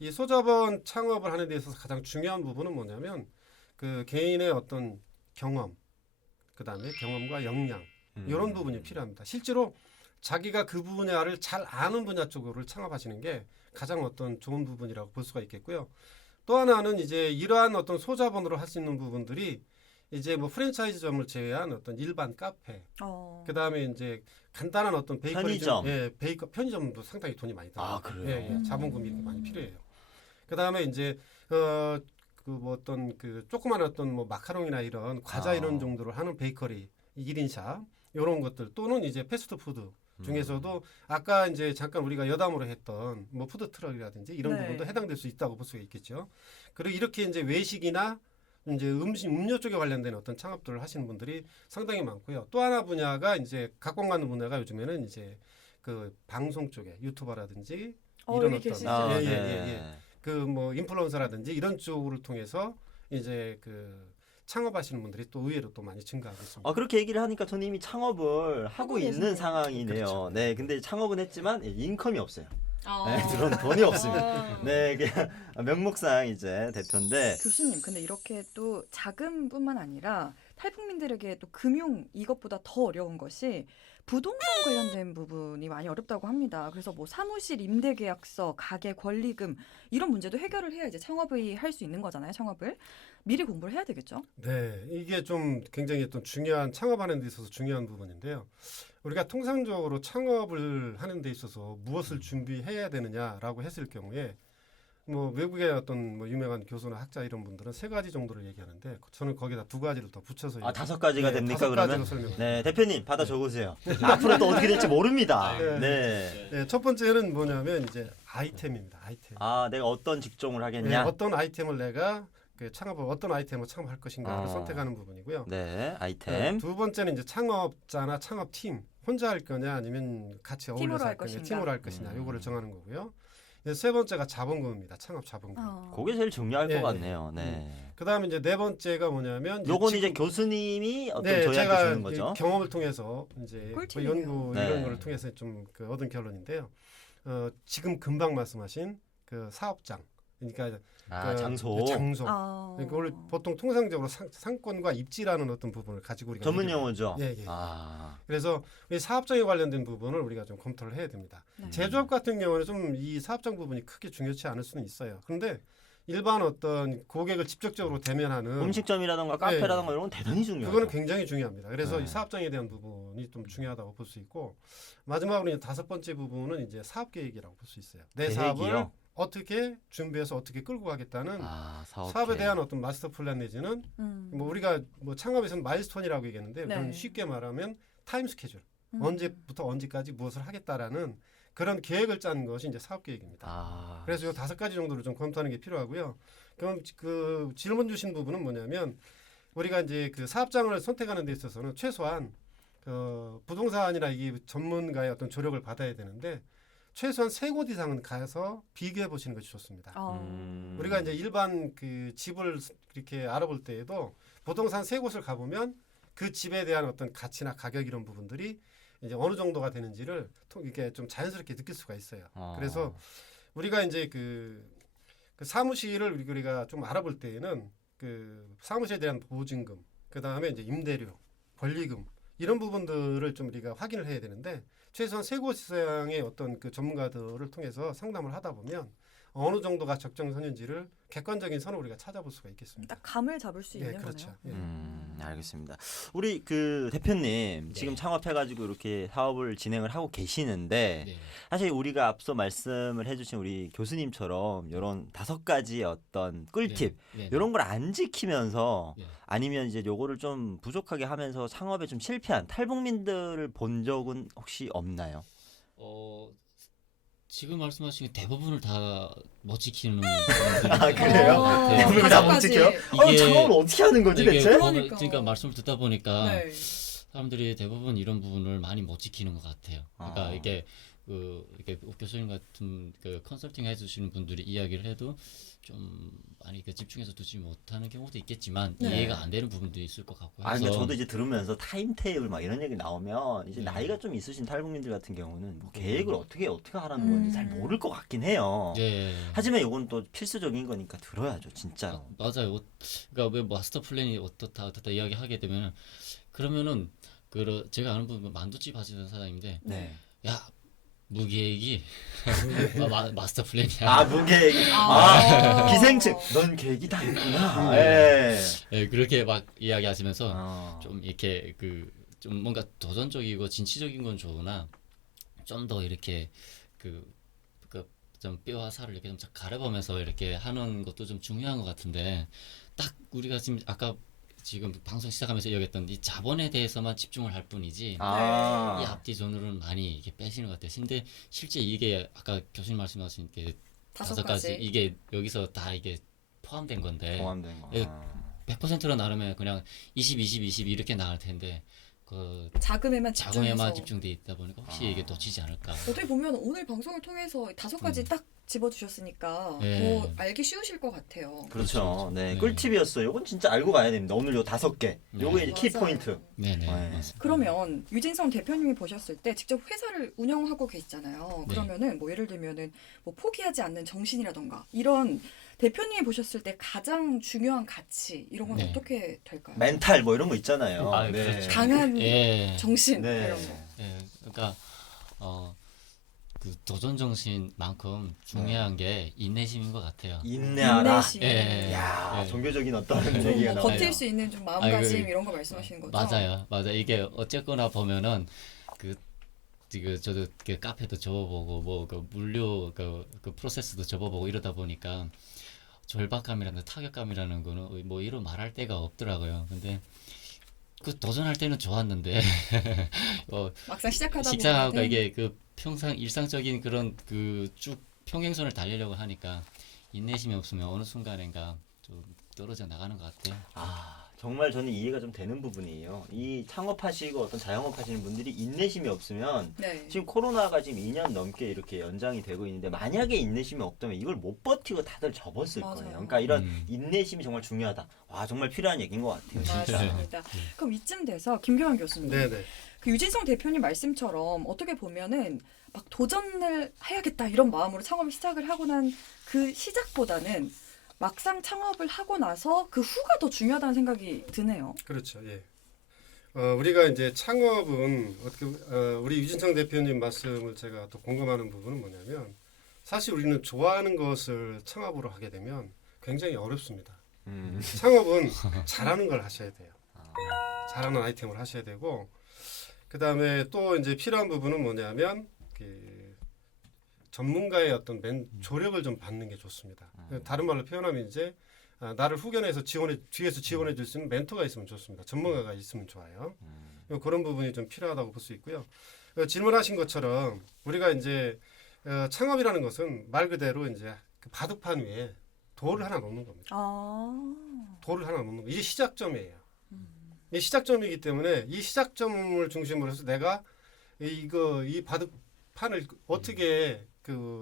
이 소자본 창업을 하는 데 있어서 가장 중요한 부분은 뭐냐면 그 개인의 어떤 경험, 그다음에 경험과 역량 이런 부분이 필요합니다. 실제로 자기가 그 분야를 잘 아는 분야 쪽으로 창업하시는 게 가장 어떤 좋은 부분이라고 볼 수가 있겠고요. 또 하나는 이제 이러한 어떤 소자본으로 할 수 있는 부분들이 이제 뭐 프랜차이즈점을 제외한 어떤 일반 카페, 그다음에 이제 간단한 어떤 베이커리 편의점. 편의점도 상당히 돈이 많이 들어요. 아, 그래요? 자본금이 많이 필요해요. 그다음에 이제 그 뭐 어떤 그 조그만 어떤 뭐 마카롱이나 이런 과자 이런 정도를 하는 베이커리 1인샵 이런 것들 또는 이제 패스트푸드 중에서도 아까 이제 잠깐 우리가 여담으로 했던 뭐 푸드트럭이라든지 이런 네. 부분도 해당될 수 있다고 볼 수가 있겠죠. 그리고 이렇게 이제 외식이나 이제 음료 쪽에 관련된 어떤 창업들을 하시는 분들이 상당히 많고요. 또 하나 분야가 이제 각광 받는 분야가 요즘에는 이제 그 방송 쪽에 유튜버라든지 이런 여기 어떤 계시죠? 그 뭐 인플루언서라든지 이런 쪽을 통해서 이제 그 창업하시는 분들이 또 의외로 또 많이 증가하고 있습니다. 그렇게 얘기를 하니까 저는 이미 창업을 하고 있는 계시네요. 상황이네요. 그렇죠. 네, 근데 창업은 했지만 인컴이 없어요. 아. 네, 들어온 돈이 없습니다. 네, 그냥 명목상 이제 대표인데. 교수님, 근데 이렇게 또 자금뿐만 아니라 탈북민들에게 또 금융 이것보다 더 어려운 것이 부동산 관련된 부분이 많이 어렵다고 합니다. 그래서 뭐 사무실 임대계약서, 가계 권리금 이런 문제도 해결을 해야 이제 창업이 할 수 있는 거잖아요. 창업을 미리 공부를 해야 되겠죠. 네, 이게 좀 굉장히 어떤 중요한 창업하는 데 있어서 중요한 부분인데요. 우리가 통상적으로 창업을 하는 데 있어서 무엇을 준비해야 되느냐라고 했을 경우에 뭐 외국의 어떤 뭐 유명한 교수나 학자 이런 분들은 세 가지 정도를 얘기하는데 저는 거기다 두 가지를 더 붙여서 5가지가 됩니까 다섯 그러면? 가지로 설명합니다. 네, 대표님 받아 적으세요. 앞으로 또 어떻게 될지 모릅니다. 네. 네. 네, 첫 번째는 뭐냐면 이제 아이템입니다. 아이템. 내가 어떤 직종을 네, 하겠냐? 어떤 아이템을 내가 그 어떤 아이템을 창업할 것인가를 어. 선택하는 부분이고요. 네, 네, 아이템. 두 번째는 이제 창업자나 창업팀 혼자 할 거냐 아니면 같이 팀으로 어울려서 할 할 거냐, 것인가. 팀으로 할 것이냐 요거를 정하는 거고요. 세 번째가 자본금입니다. 창업 자본금. 그게 제일 중요할 예, 것 같네요. 네. 그다음에 이제 네 번째가 뭐냐면 요건 이제 지금- 교수님이 어떤 네, 저희한테 제가 주는 거죠. 경험을 통해서 이제 뭐 꿀팁이네요. 연구 네. 이런 거를 통해서 좀 그 얻은 결론인데요. 지금 금방 말씀하신 그 사업장, 그러니까 그 장소. 장소. 아. 그러니까 우리 보통 통상적으로 상권과 입지라는 어떤 부분을 가지고 우리가 전문 얘기를 용어죠. 예, 예. 아. 그래서 이 사업장에 관련된 부분을 우리가 좀 검토를 해야 됩니다. 네. 제조업 같은 경우는 좀 이 사업장 부분이 크게 중요치 않을 수는 있어요. 그런데 일반 어떤 고객을 직접적으로 대면하는 음식점이라던가 카페라던가 이런 건 대단히 중요해요. 그거는 굉장히 중요합니다. 그래서 네. 이 사업장에 대한 부분이 좀 중요하다고 볼 수 있고 마지막으로 이제 다섯 번째 부분은 이제 사업 계획이라고 볼 수 있어요. 내 사업을 계획이요? 어떻게 준비해서 어떻게 끌고 가겠다는 사업 사업에 계획. 대한 어떤 마스터 플랜 내지는 뭐 우리가 뭐 창업에서는 마일스톤이라고 얘기했는데 네. 그건 쉽게 말하면 타임 스케줄 언제부터 언제까지 무엇을 하겠다라는 그런 계획을 짜는 것이 이제 사업 계획입니다. 그래서 이 다섯 가지 정도를 좀 검토하는 게 필요하고요. 그럼 그 질문 주신 부분은 뭐냐면 우리가 이제 그 사업장을 선택하는 데 있어서는 최소한 그 부동산이나 이 전문가의 어떤 조력을 받아야 되는데 최소한 세 곳 이상은 가서 비교해 보시는 것이 좋습니다. 우리가 이제 일반 그 집을 이렇게 알아볼 때에도 부동산 세 곳을 가보면 그 집에 대한 어떤 가치나 가격 이런 부분들이 이제 어느 정도가 되는지를 이렇게 좀 자연스럽게 느낄 수가 있어요. 그래서 우리가 이제 그 사무실을 우리가 좀 알아볼 때에는 그 사무실에 대한 보증금, 그 다음에 이제 임대료, 권리금 이런 부분들을 좀 우리가 확인을 해야 되는데 최소한 세 곳 이상의 어떤 그 전문가들을 통해서 상담을 하다 보면 어느 정도가 적정선인지를 객관적인 선을 우리가 찾아볼 수가 있겠습니다. 딱 감을 잡을 수 있는 그렇죠. 거네요. 알겠습니다. 우리 그 대표님 지금 창업해가지고 이렇게 사업을 진행을 하고 계시는데 네. 사실 우리가 앞서 말씀을 해주신 우리 교수님처럼 이런 5가지 어떤 꿀팁 네. 이런 걸 안 지키면서 네. 아니면 이제 요거를 좀 부족하게 하면서 창업에 좀 실패한 탈북민들을 본 적은 혹시 없나요? 지금 말씀하신 게 대부분을 다 못 지키는 분들이 그래요? 어, 다 못 가지. 지켜요? 창업을 어떻게 하는 거지 이게 대체? 그러니까 말씀을 듣다 보니까 네. 사람들이 대부분 이런 부분을 많이 못 지키는 것 같아요. 그러니까 이게 이렇게 교수님 같은 그 컨설팅 해주시는 분들이 이야기를 해도 좀 많이 그 집중해서 두지 못하는 경우도 있겠지만 네. 이해가 안 되는 부분도 있을 것 같고 해서. 그러니까 저도 이제 들으면서 타임테이블 막 이런 얘기 나오면 이제 네. 나이가 좀 있으신 탈북민들 같은 경우는 뭐 계획을 어떻게 하라는 건지 잘 모를 것 같긴 해요. 예. 하지만 이건 또 필수적인 거니까 들어야죠, 진짜로. 맞아요. 그러니까 왜 마스터 플랜이 어떻다 이야기하게 되면 그러면은 제가 아는 분 만두집 하시는 사장인데 네. 야 무계획이 마스터 플랜이야. 아, 무계획. 기생충. 넌 계획이 다 있구나. 예. 예, 그렇게 막 이야기하시면서 어. 좀 이렇게 좀 뭔가 도전적이고 진취적인 건 좋으나 좀 더 이렇게 좀 뼈와 살을 이렇게 좀 가려보면서 이렇게 하는 것도 좀 중요한 것 같은데 딱 우리가 지금 방송 시작하면서 이야기했던 이 자본에 대해서만 집중을 할 뿐이지 이 아. 앞뒤 전후는 많이 이렇게 빼시는 것 같아요. 근데 실제 이게 아까 교수님 말씀하신 게 5가지 이게 여기서 다 이게 포함된 건데 포함된 거. 예. 100%로 나르면 그냥 20, 20, 20 이렇게 나갈 텐데 그 자금에만 자금에만 집중해서 집중돼 있다 보니까 혹시 이게 놓치지 않을까. 어떻게 보면 오늘 방송을 통해서 5가지 딱 집어주셨으니까 네. 더 알기 쉬우실 것 같아요. 그렇죠. 네. 네. 꿀팁이었어요. 이건 진짜 알고 가야 됩니다. 오늘 요 5개. 요거 이제 키 맞아요. 포인트. 네네. 네. 맞습니다. 그러면 유진성 대표님이 보셨을 때 직접 회사를 운영하고 계시잖아요. 네. 그러면은 뭐 예를 들면은 뭐 포기하지 않는 정신이라던가 이런 대표님이 보셨을 때 가장 중요한 가치 이런 건 네. 어떻게 될까요? 멘탈 뭐 이런 거 있잖아요. 아, 그렇죠. 강한 예. 정신 네. 이런 거. 예. 그러니까 그 도전 정신만큼 중요한 게 인내심인 것 같아요. 인내하라. 인내심. 예. 야, 예. 종교적인 어떤 좀 얘기가 뭐 나와요. 버틸 수 있는 좀 아니, 마음가짐 이런 거 말씀하시는 거죠? 맞아요. 이게 어쨌거나 보면은 저도 그 카페도 접어보고 뭐 그 물류 그 프로세스도 접어보고 이러다 보니까 절박감이라는 타격감이라는 거는 뭐 이루 말할 데가 없더라고요. 근데 그 도전할 때는 좋았는데 막상 시작하다 시작하고 보면은 이게 평상 일상적인 그런 쭉 평행선을 달리려고 하니까 인내심이 없으면 어느 순간인가 좀 떨어져 나가는 것 같아요. 아, 정말 저는 이해가 좀 되는 부분이에요. 이 창업하시고 어떤 자영업 하시는 분들이 인내심이 없으면 네. 지금 코로나가 지금 2년 넘게 이렇게 연장이 되고 있는데 만약에 인내심이 없다면 이걸 못 버티고 다들 접었을 맞아요. 거예요. 그러니까 이런 인내심이 정말 중요하다. 와, 정말 필요한 얘기인 것 같아요. 진짜. 맞습니다. 그럼 이쯤 돼서 김경환 교수님, 네네. 그 유진성 대표님 말씀처럼 어떻게 보면은 막 도전을 해야겠다 이런 마음으로 창업을 시작을 하고 난 그 시작보다는 막상 창업을 하고 나서 그 후가 더 중요하다는 생각이 드네요. 그렇죠. 예. 우리가 이제 창업은 어떻게 우리 유진성 대표님 말씀을 제가 또 공감하는 부분은 뭐냐면 사실 우리는 좋아하는 것을 창업으로 하게 되면 굉장히 어렵습니다. 창업은 잘하는 걸 하셔야 돼요. 잘하는 아이템을 하셔야 되고 그다음에 또 이제 필요한 부분은 뭐냐면 전문가의 어떤 조력을 좀 받는 게 좋습니다. 다른 말로 표현하면 이제 나를 후견해서 뒤에서 지원해 줄 수 있는 멘토가 있으면 좋습니다. 전문가가 있으면 좋아요. 그런 부분이 좀 필요하다고 볼 수 있고요. 질문하신 것처럼 우리가 이제 창업이라는 것은 말 그대로 이제 그 바둑판 위에 돌을 하나 놓는 겁니다. 돌을 하나 놓는 거. 이게 시작점이에요. 이 시작점이기 때문에 이 시작점을 중심으로 해서 내가 이 바둑판을 어떻게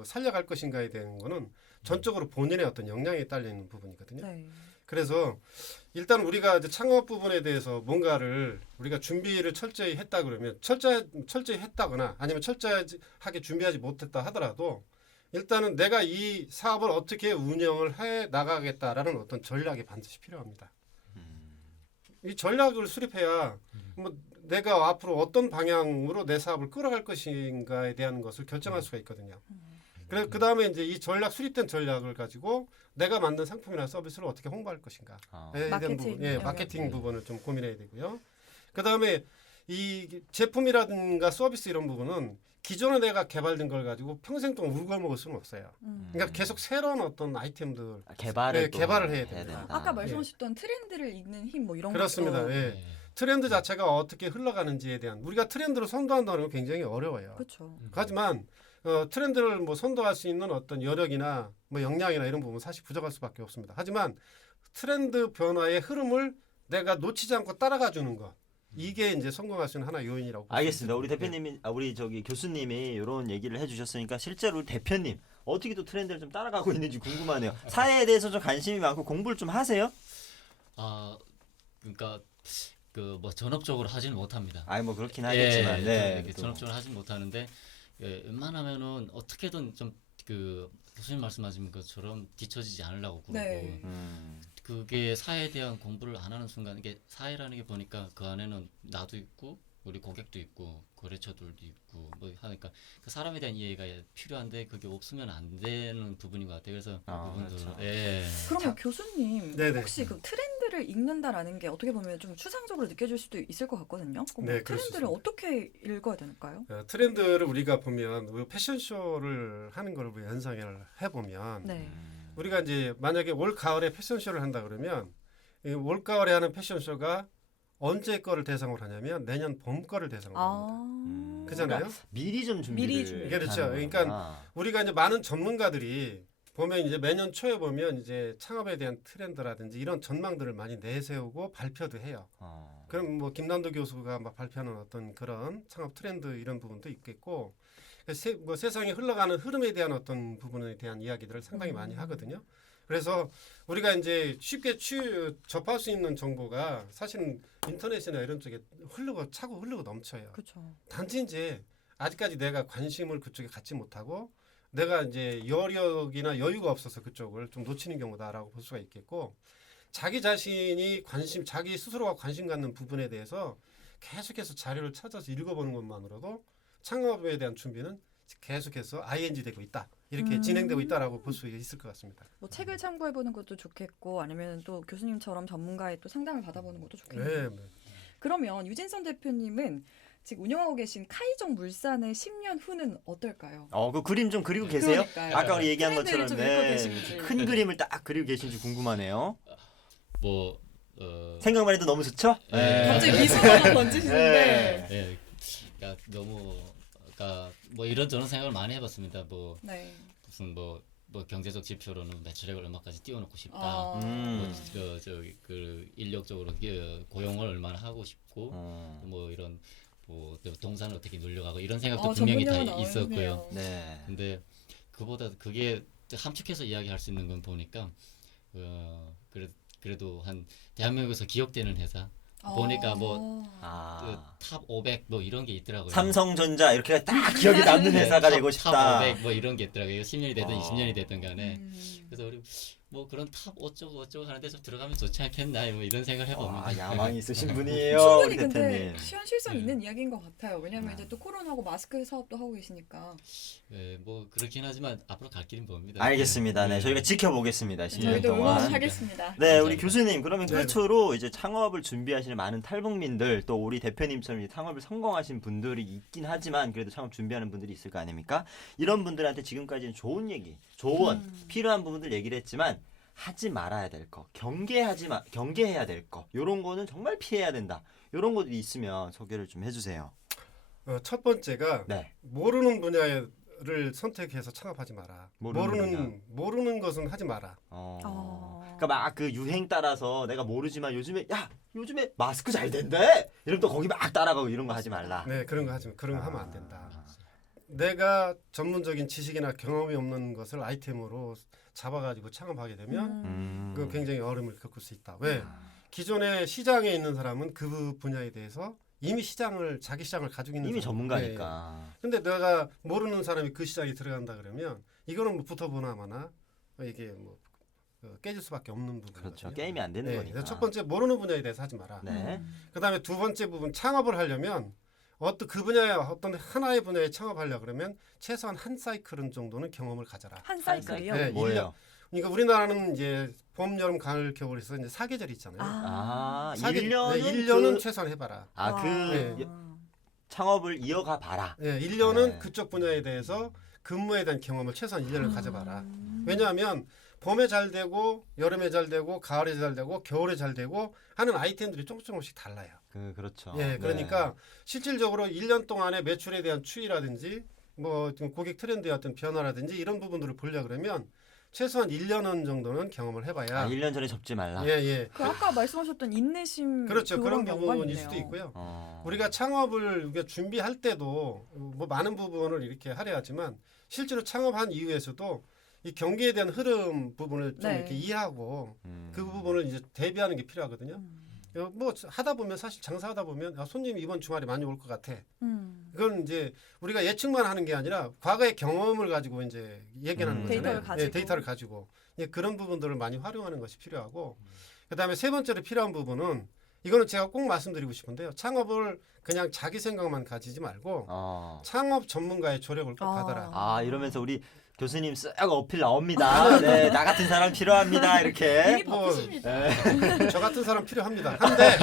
살려갈 것인가에 대한 거는 전적으로 본인의 어떤 역량에 딸려 있는 부분이거든요. 네. 그래서 일단 우리가 이제 창업 부분에 대해서 뭔가를 우리가 준비를 철저히 했다 그러면 철저히 했다거나 아니면 철저하게 준비하지 못했다 하더라도 일단은 내가 이 사업을 어떻게 운영을 해 나가겠다라는 어떤 전략이 반드시 필요합니다. 이 전략을 수립해야 뭐 내가 앞으로 어떤 방향으로 내 사업을 끌어갈 것인가에 대한 것을 결정할 수가 있거든요. 그래서 그 다음에 이제 이 수립된 전략을 가지고 내가 만든 상품이나 서비스를 어떻게 홍보할 것인가. 마케팅 부분을 좀 고민해야 되고요. 그 다음에 이 제품이라든가 서비스 이런 부분은 기존에 내가 개발된 걸 가지고 평생 동안 울거먹을 수는 없어요. 그러니까 계속 새로운 어떤 아이템들 개발을 해야 됩니다. 아까 말씀하셨던 트렌드를 읽는 힘 뭐 이런 그렇습니다. 것도 예. 트렌드 자체가 어떻게 흘러가는지에 대한 우리가 트렌드를 선도한다는 건 굉장히 어려워요. 그렇죠. 하지만 트렌드를 뭐 선도할 수 있는 어떤 여력이나 뭐 역량이나 이런 부분은 사실 부족할 수밖에 없습니다. 하지만 트렌드 변화의 흐름을 내가 놓치지 않고 따라가 주는 것. 이게 이제 성공할 수 있는 하나 요인이라고. 알겠습니다. 우리 대표님이 우리 저기 교수님이 이런 얘기를 해주셨으니까 실제로 우리 대표님 어떻게 또 트렌드를 좀 따라가고 있는지 궁금하네요. 사회에 대해서 좀 관심이 많고 공부를 좀 하세요? 그러니까 그 뭐 전업적으로 하지는 못합니다. 뭐 그렇긴 하겠지만, 네. 전업적으로 하지는 못하는데 웬만하면은 어떻게든 좀 그 교수님 말씀하신 것처럼 뒤처지지 않으려고 그러고 네. 그게 사회에 대한 공부를 안 하는 순간 이게 사회라는 게 보니까 그 안에는 나도 있고 우리 고객도 있고 거래처들도 있고 뭐 하니까 그 사람에 대한 이해가 필요한데 그게 없으면 안 되는 부분인 것 같아요. 그래서 그 부분도 그렇죠. 그러면 교수님 네네. 혹시 그 트렌드를 읽는다라는 게 어떻게 보면 좀 추상적으로 느껴질 수도 있을 것 같거든요. 그럼 네, 그럴 수 트렌드를 있습니다. 어떻게 읽어야 될까요? 트렌드를 우리가 보면 패션쇼를 하는 걸 우리 연상을 해보면 네. 우리가 이제 만약에 올 가을에 패션쇼를 한다 그러면 올 가을에 하는 패션쇼가 언제 거를 대상으로 하냐면 내년 봄 거를 대상으로 합니다. 그잖아요. 그러니까 미리 좀 준비를 미리 준비. 그렇죠. 하는 그러니까 거구나. 우리가 이제 많은 전문가들이 보면 이제 매년 초에 보면 이제 창업에 대한 트렌드라든지 이런 전망들을 많이 내세우고 발표도 해요. 그럼 뭐 김남도 교수가 막 발표하는 어떤 그런 창업 트렌드 이런 부분도 있겠고 뭐 세상에 흘러가는 흐름에 대한 어떤 부분에 대한 이야기들을 상당히 많이 하거든요. 그래서 우리가 이제 쉽게 접할 수 있는 정보가 사실은 인터넷이나 이런 쪽에 차고 흐르고 넘쳐요. 그렇죠. 단지 이제 아직까지 내가 관심을 그쪽에 갖지 못하고 내가 이제 여력이나 여유가 없어서 그쪽을 좀 놓치는 경우다라고 볼 수가 있겠고 자기 자신이 자기 스스로가 관심 갖는 부분에 대해서 계속해서 자료를 찾아서 읽어보는 것만으로도 창업에 대한 준비는 계속해서 ING 되고 있다. 이렇게 진행되고 있다라고 볼 수 있을 것 같습니다. 뭐 책을 참고해보는 것도 좋겠고 아니면 또 교수님처럼 전문가의 또 상담을 받아보는 것도 좋겠네요. 네. 그러면 유진선 대표님은 지금 운영하고 계신 카이정 물산의 10년 후는 어떨까요? 그 그림 좀 그리고 계세요? 그러니까요. 아까 우리 얘기한 트렌드를 것처럼 좀 읽고 계신지. 큰 그림을 딱 그리고 계신지 궁금하네요. 뭐 생각만 해도 너무 좋죠? 네. 갑자기 미소가 번지시는데. 예, 그러니까 너무 그러니까 뭐 이런저런 생각을 많이 해봤습니다. 뭐 네. 무슨 뭐 경제적 지표로는 매출액을 얼마까지 띄워놓고 싶다. 아. 그 인력적으로 고용을 얼마나 하고 싶고 뭐 이런 뭐 동산을 어떻게 늘려가고 이런 생각도 분명히 다 전문용어 있었고요. 나오네요. 네. 근데 그보다 그게 함축해서 이야기할 수 있는 건 보니까 그래도 한 대한민국에서 기억되는 회사 보니까 뭐 탑 500 뭐 이런 게 있더라고요. 삼성전자 이렇게 딱 기억에 남는 회사가 되고 싶다. 탑 500 뭐 이런 게 있더라고요. 10년이 되든 20년이 되든 간에. 음. 그래서 우리 뭐 그런 탑 어쩌고 하는데 좀 들어가면 좋지 않겠나 뭐 이런 생각을 해봅니다. 야망이 있으신 분이에요, 충분히 우리 근데 대표님. 현실성 있는 이야기인 것 같아요. 왜냐하면 이제 또 코로나하고 마스크 사업도 하고 계시니까. 네, 뭐 그렇긴 하지만 앞으로 갈 길은 멉니다. 알겠습니다. 네, 저희가 지켜보겠습니다. 10년 저희도 동안. 응원하겠습니다. 네, 우리 감사합니다. 교수님 그러면 네. 끝으로 이제 창업을 준비하시는 많은 탈북민들 또 우리 대표님처럼 이제 창업을 성공하신 분들이 있긴 하지만 그래도 창업 준비하는 분들이 있을 거 아닙니까? 이런 분들한테 지금까지는 좋은 얘기, 조언, 필요한 부분들 얘기를 했지만 하지 말아야 될 거, 경계해야 될 거, 요런 거는 정말 피해야 된다. 요런 것들이 있으면 소개를 좀 해주세요. 첫 번째가 네. 모르는 분야를 선택해서 창업하지 마라. 모르는 모르는 것은 하지 마라. 그러니까 막 그 유행 따라서 내가 모르지만 요즘에 마스크 잘 된대. 이러면 또 거기 막 따라가고 이런 거 하지 말라. 네, 그런 거 하면 안 된다. 내가 전문적인 지식이나 경험이 없는 것을 아이템으로 잡아가지고 창업하게 되면 그 굉장히 어려움을 겪을 수 있다. 왜? 기존에 시장에 있는 사람은 그 분야에 대해서 이미 자기 시장을 가지고 있는 이미 사람. 전문가니까. 근데 내가 모르는 사람이 그 시장에 들어간다 그러면 이거는 뭐 붙어보나 마나 이게 뭐 깨질 수밖에 없는 부분. 그렇죠. 게임이 안 되는 거니까. 첫 번째 모르는 분야에 대해서 하지 마라. 네. 그다음에 두 번째 부분 창업을 하려면 그 분야에 어떤 하나의 분야에 창업하려 그러면 최소한 한 사이클은 정도는 경험을 가져라. 한 사이클이요? 네, 뭐예요? 그러니까 우리나라는 이제 봄, 여름, 가을, 겨울에서 이제 사계절이 있잖아요. 1년은 최소한 해봐라. 그 창업을 이어가 봐라. 네, 1년은 네. 그쪽 분야에 대해서 근무에 대한 경험을 최소한 1년을 가져봐라. 왜냐하면 봄에 잘 되고 여름에 잘 되고 가을에 잘 되고 겨울에 잘 되고 하는 아이템들이 조금씩 달라요. 그렇죠. 예, 그러니까 실질적으로 1년 동안의 매출에 대한 추이라든지 뭐 좀 고객 트렌드의 어떤 변화라든지 이런 부분들을 보려 그러면 최소한 1년은 정도는 경험을 해봐야. 아, 1년 전에 접지 말라. 예, 예. 그 아까 말씀하셨던 인내심 그렇죠. 그런 그거랑 부분일 연관이 수도 있네요. 있고요. 어. 우리가 창업을 우리가 준비할 때도 뭐 많은 부분을 이렇게 하려 하지만 실제로 창업한 이후에서도 이 경기에 대한 흐름 부분을 좀 네. 이렇게 이해하고 그 부분을 이제 대비하는 게 필요하거든요. 뭐 하다 보면 사실 장사하다 보면 손님이 이번 주말에 많이 올 것 같아. 그건 이제 우리가 예측만 하는 게 아니라 과거의 경험을 가지고 이제 얘기하는 거잖아요. 데이터를 가지고. 예, 데이터를 가지고 예, 그런 부분들을 많이 활용하는 것이 필요하고 그다음에 세 번째로 필요한 부분은 이거는 제가 꼭 말씀드리고 싶은데요. 창업을 그냥 자기 생각만 가지지 말고 창업 전문가의 조력을 꼭 받아라. 아, 이러면서 우리 교수님 쓱 어필 나옵니다. 네, 나 같은 사람 필요합니다. 이렇게. 이미 바쁘십니다. 저 같은 사람 필요합니다. 한데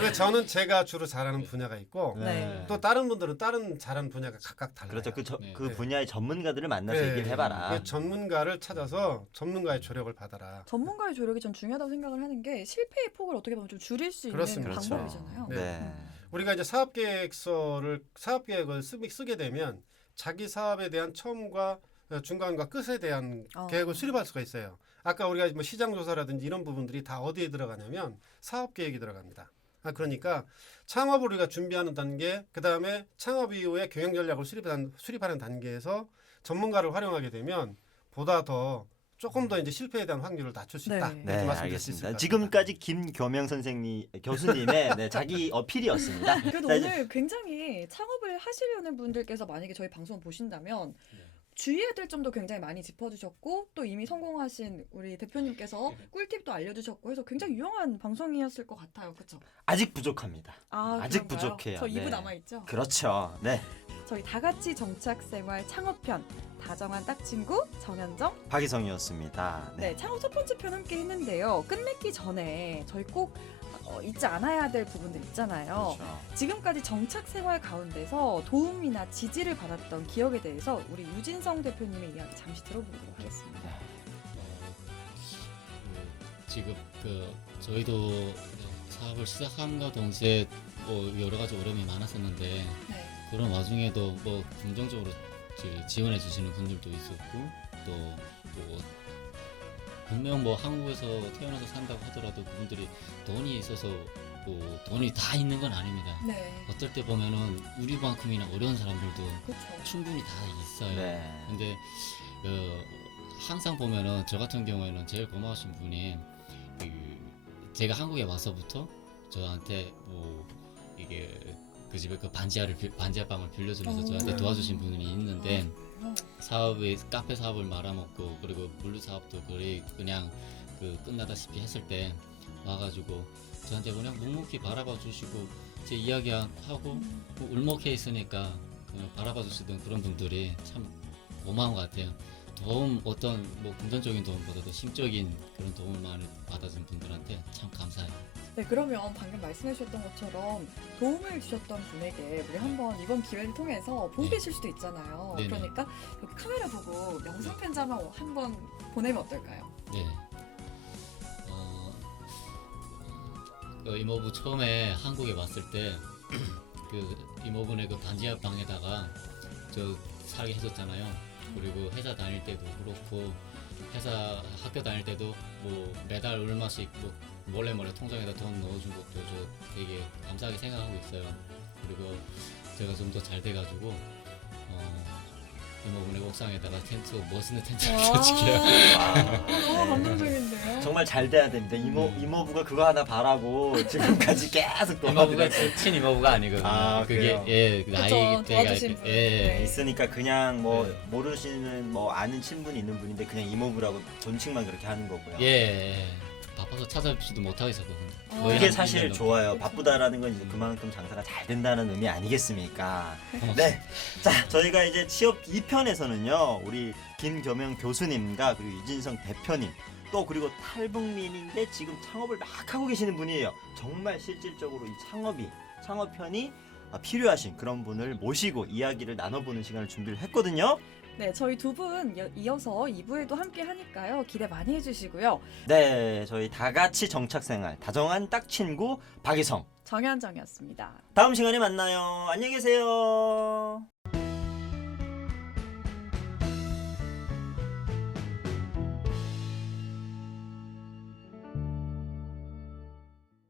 왜 저는 제가 주로 잘하는 분야가 있고 네. 또 다른 분들은 다른 잘하는 분야가 각각 달라요. 그렇죠. 네. 그 분야의 전문가들을 만나서 네. 얘기를 해봐라. 그 전문가를 찾아서 전문가의 조력을 받아라. 전문가의 조력이 전 중요하다고 생각을 하는 게 실패의 폭을 어떻게 보면 좀 줄일 수 있는 그렇습니다. 그렇죠. 방법이잖아요. 네. 우리가 이제 사업계획을 쓰게 되면 자기 사업에 대한 처음과 중간과 끝에 대한 계획을 수립할 수가 있어요. 아까 우리가 뭐 시장 조사라든지 이런 부분들이 다 어디에 들어가냐면 사업 계획이 들어갑니다. 그러니까 창업을 우리가 준비하는 단계, 그 다음에 창업 이후에 경영 전략을 수립하는 단계에서 전문가를 활용하게 되면 보다 더 조금 더 이제 실패에 대한 확률을 낮출 수 있다. 네. 이렇게 네, 말씀드릴 수 있을 알겠습니다. 것 지금까지 김교명 교수님의 네, 자기 어필이었습니다. 그래도 자, 이제 오늘 굉장히 창업을 하시려는 분들께서 만약에 저희 방송 보신다면 주의해야 될 점도 굉장히 많이 짚어주셨고 또 이미 성공하신 우리 대표님께서 꿀팁도 알려주셨고 해서 굉장히 유용한 방송이었을 것 같아요. 그렇죠? 아직 부족합니다. 아직 그런가요? 부족해요. 저 2부 네. 남아있죠? 그렇죠. 네, 저희 다 같이 정착생활 창업편 다정한 딱친구 정현정 박희성이었습니다. 네, 창업 첫 번째 편 함께 했는데요. 끝맺기 전에 저희 꼭 잊지 않아야 될 부분들 있잖아요. 그렇죠. 지금까지 정착 생활 가운데서 도움이나 지지를 받았던 기억에 대해서 우리 유진성 대표님의 이야기 잠시 들어보도록 하겠습니다. 지금 저희도 사업을 시작함과 동시에 뭐 여러 가지 어려움이 많았었는데 네. 그런 와중에도 뭐 긍정적으로 지원해 주시는 분들도 있었고 또 분명 뭐 한국에서 태어나서 산다고 하더라도 그분들이 돈이 있어서 뭐 돈이 다 있는 건 아닙니다. 네. 어떨 때 보면은 우리만큼이나 어려운 사람들도 그렇죠. 충분히 다 있어요. 네. 근데 항상 보면은 저 같은 경우에는 제일 고마우신 분이 제가 한국에 와서부터 저한테 뭐 이게 그 집에 그 반지하방을 빌려주면서 저한테 도와주신 분이 있는데 사업에 카페 사업을 말아먹고 그리고 물류 사업도 그냥 끝나다시피 했을 때 와가지고 저한테 그냥 묵묵히 바라봐 주시고 제 이야기하고 울먹해 있으니까 그냥 바라봐 주시던 그런 분들이 참 고마운 것 같아요. 도움 어떤 뭐 금전적인 도움보다도 심적인 그런 도움을 많이 받아준 분들한테 참 감사해요. 네, 그러면 방금 말씀해 주셨던 것처럼 도움을 주셨던 분에게 우리 한번 이번 기회를 통해서 보고 네. 계실 수도 있잖아요. 네네. 그러니까 여기 카메라 보고 영상 편지 한번 보내면 어떨까요? 네. 이모부 처음에 한국에 왔을 때 그 이모분의 그 반지하 방에다가 저 살게 해줬잖아요. 그리고 회사 다닐 때도 그렇고 학교 다닐 때도 뭐 매달 얼마씩 뭐 몰래 통장에다 돈 넣어준 것도 저 되게 감사하게 생각하고 있어요. 그리고 제가 좀 더 잘 돼가지고 이모분의 옥상에다가 멋있는 텐트를 설치게요. 너무 감동적인데요. 정말 잘 돼야 됩니다. 이모부가 그거 하나 바라고 지금까지 계속 이모부가 친 이모부가 아니거든요. 아, 그게 그래요? 나이 때가 도와주신 분. 예. 네. 있으니까 그냥 뭐 네. 모르시는 뭐 아는 친분이 있는 분인데 그냥 이모부라고 존칭만 그렇게 하는 거고요. 예. 바빠서 찾아뵙지도 못하고 있었거든요. 거의 이게 한 사실 1년 넘게. 좋아요. 바쁘다라는 건 이제 그만큼 장사가 잘 된다는 의미 아니겠습니까? 네. 자, 저희가 이제 취업 2편에서는요. 우리 김교명 교수님과 그리고 유진성 대표님 또 그리고 탈북민인데 지금 창업을 막 하고 계시는 분이에요. 정말 실질적으로 이 창업편이 필요하신 그런 분을 모시고 이야기를 나눠보는 시간을 준비를 했거든요. 네, 저희 두 분 이어서 2부에도 함께 하니까요. 기대 많이 해주시고요. 네, 저희 다 같이 정착생활 다정한 딱친구 박희성 정현정이었습니다. 다음 시간에 만나요. 안녕히 계세요.